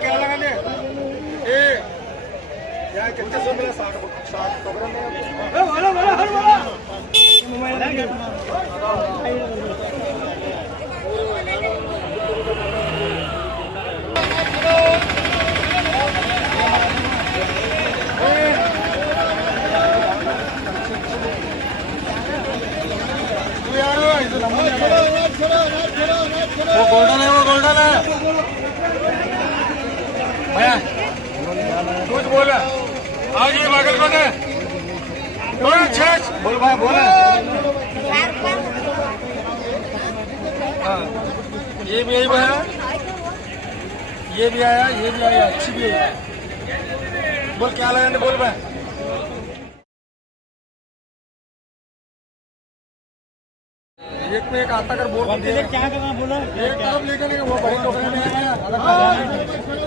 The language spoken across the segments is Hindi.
क्या लगाने कितने सौ मिला? 60 वो गोल्डन है, वो गोल्डन है भैया। कुछ बोला आज ये बागलकोट है। बोल भाई बोल। हाँ ये भी यही भैया, ये भी आया, ये भी आया, अच्छी भी है। बोल क्या लगाने, बोल भाई। एक पे एक आता कर बोल क्या करना बोलो। एक तरफ लेकर नहीं, वो बड़ी टोकरी में है,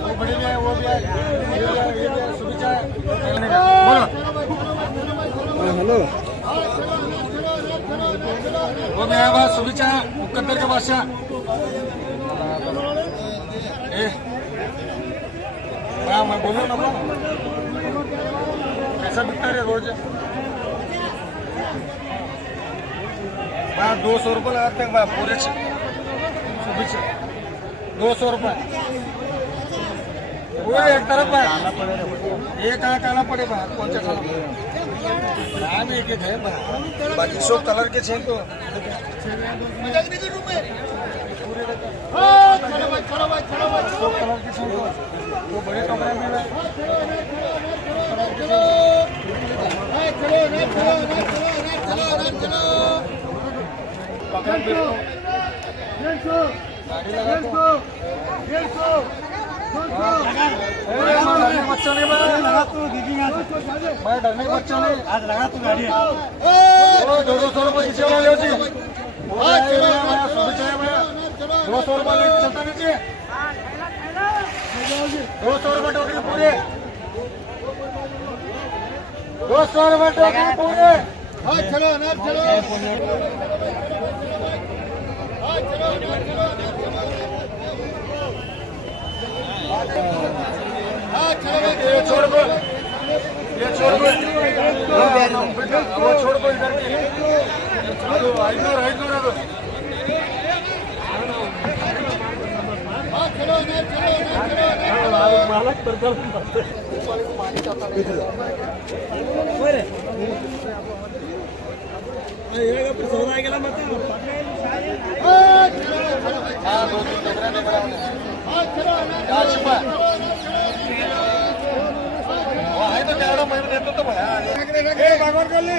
वो बड़ी में है, वो भी है, सुविचा है। बोलो हेलो, वो भी है बात सुविचा है, मुकद्दर के बादशाह। मैं बोलूँ ना कैसा बिकता है रोज? 200 रुपये लगाते हैं भाई पूरे 200 रुपये। वो एक तरफ है, ये कहाँ काला पड़े भाई? कौन सा कलर? नाम एक एक है बाकी सब कलर के छें तो सब कलर के छें तो वो बड़े कमरे में बच्चा नहीं लगा तू दीदी, मैं डरने का बच्चा नहीं आज लगा तू गाड़ी। 200 रुपये नीचे वाले हो जी, 200 रुपये चलता नीचे, 200 रुपये टोकरी पूरे, 200 रुपये टोकरी पूरे। चलो ना चलो, ये छोड़ दो, ये छोड़ दो, वो छोड़ दो इधर की। मालक पर सौदा गेला मत आहे तो तेवढा महिना देतो तो भागवत कर ले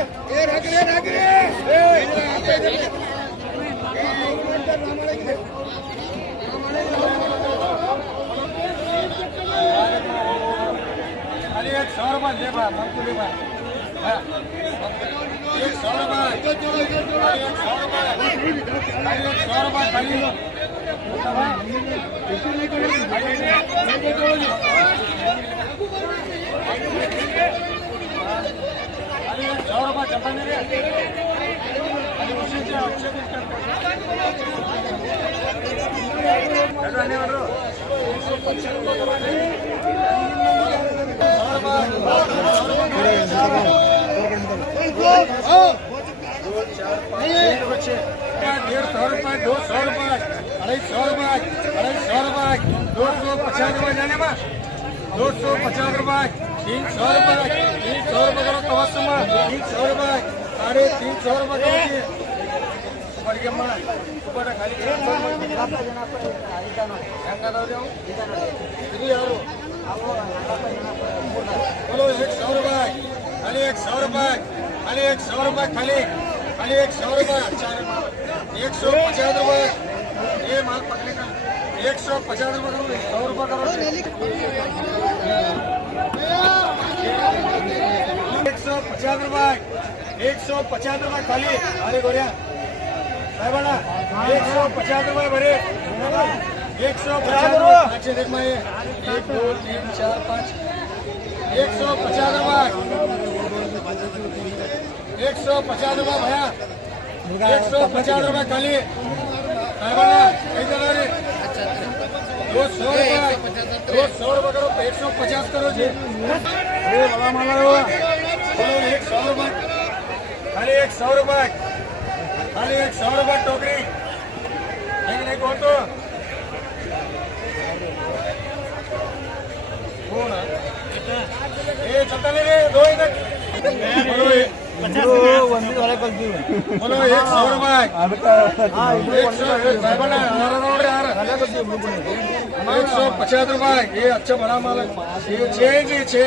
अरे 100 रुपये दे बा हमको दे बा 100 रुपये 100 रुपये खाली लो 100 रुपये चलता नहीं रे उसी से अच्छे दिन ₹150, ₹200, ₹250, ₹250 जाने में 250 रुपये 300 रुपये 300 रुपये करो तवस्सुम 300 रुपये 350 रुपये ऊपर खाली बोलो 100 रुपये खाली 100 रुपये खाली 100 रुपये खाली खाली 100 रुपये 150 रुपये ये माल पकड़ने का 150 रुपये करो 100 रुपये करो 150 रुपये 150 रुपये खाली अरे गोरिया बड़ा 150 रुपये भरे 150 रुपये अच्छे देख मैं 1 2 3 4 5 150 रुपए, 150 रुपए भैया, 150 रुपए खाली। वो 100 रुपए, वो 100 रुपए करो, 150 करो जी। ये बड़ा माला हुआ, चलो 100 रुपए, खाली 100 रुपए, खाली 100 रुपए टोकरी। नहीं कौन तो ये चलता नहीं रे, दो इधर बोलो, 100 रुपए, 150 रुपए। ये अच्छा बड़ा माल है, ये 6 जी 6,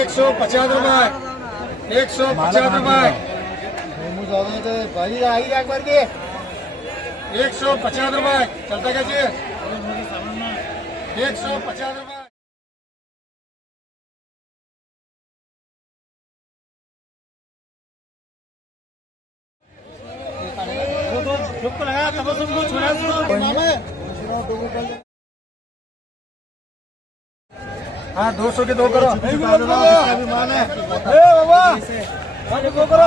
150 रुपए, 150 रुपए, 150 रुपए। चलता कैसे 150 रुपए। लगा तब तुमको छोड़ा हाँ 200 के 2 करो। बाबा 2 करो।